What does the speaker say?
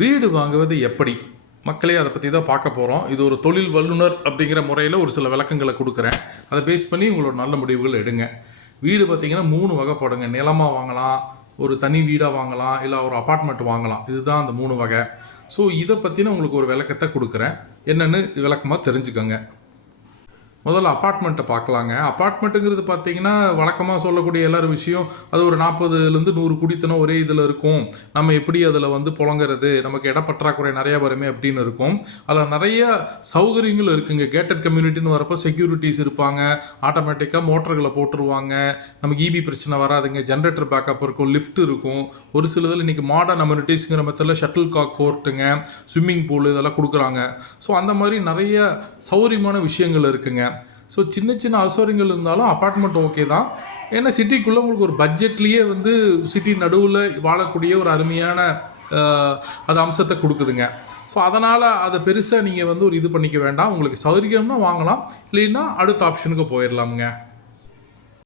வீடு வாங்குவது எப்படி? மக்களே அதை பற்றி தான் பார்க்க போகிறோம். இது ஒரு தொழில் வல்லுனர் அப்படிங்கிற முறையில் ஒரு சில விளக்கங்களை கொடுக்குறேன். அதை பேஸ் பண்ணி உங்களோட நல்ல முடிவுகள் எடுங்க. வீடு பார்த்திங்கன்னா 3 வகைப்படுங்க. நிலமாக வாங்கலாம், ஒரு தனி வீடாக வாங்கலாம், இல்லை ஒரு அப்பார்ட்மெண்ட் வாங்கலாம். இதுதான் அந்த 3 வகை. ஸோ இதை பற்றின உங்களுக்கு ஒரு விளக்கத்தை கொடுக்குறேன். என்னென்னு விளக்கமாக தெரிஞ்சுக்கோங்க. முதல்ல அப்பார்ட்மெண்ட்டை பார்க்கலாங்க. அப்பார்ட்மெண்ட்டுங்கிறது பார்த்தீங்கன்னா வழக்கமாக சொல்லக்கூடிய எல்லாரும் விஷயம், அது ஒரு 40லேருந்து 100 குடித்தனம் ஒரே இதில் இருக்கும். நம்ம எப்படி அதில் வந்து புழங்குறது, நமக்கு இடப்பற்றாக்குறை நிறையா வருமே அப்படின்னு இருக்கும். அதில் நிறைய சௌகரியங்கள் இருக்குங்க. கேட்டட் கம்யூனிட்டின்னு வரப்போ செக்யூரிட்டிஸ் இருப்பாங்க, ஆட்டோமேட்டிக்காக மோட்டர்களை போட்டுருவாங்க, நமக்கு இபி பிரச்சனை வராதுங்க, ஜென்ரேட்டர் பேக்கப் இருக்கும், லிஃப்ட் இருக்கும். ஒரு சிலதில் இன்றைக்கி மாடர்ன் அம்யூனிட்டிஸ்ங்கிற மெத்தடில் ஷட்டில் காக் கோர்ட்டுங்க, ஸ்விம்மிங் பூல் இதெல்லாம் கொடுக்குறாங்க. ஸோ அந்த மாதிரி நிறைய சௌகரியமான விஷயங்கள் இருக்குங்க. ஸோ சின்ன சின்ன அசௌகரியங்கள் இருந்தாலும் அப்பார்ட்மெண்ட் ஓகே தான். ஏன்னா சிட்டிக்குள்ளே உங்களுக்கு ஒரு பட்ஜெட்லேயே வந்து சிட்டி நடுவில் வாழக்கூடிய ஒரு அருமையான அது அம்சத்தை கொடுக்குதுங்க. ஸோ அதனால் அதை பெருசாக நீங்கள் வந்து ஒரு இது பண்ணிக்க வேண்டாம். உங்களுக்கு சௌகரியம்னா வாங்கலாம், இல்லைன்னா அடுத்த ஆப்ஷனுக்கு போயிடலாமுங்க.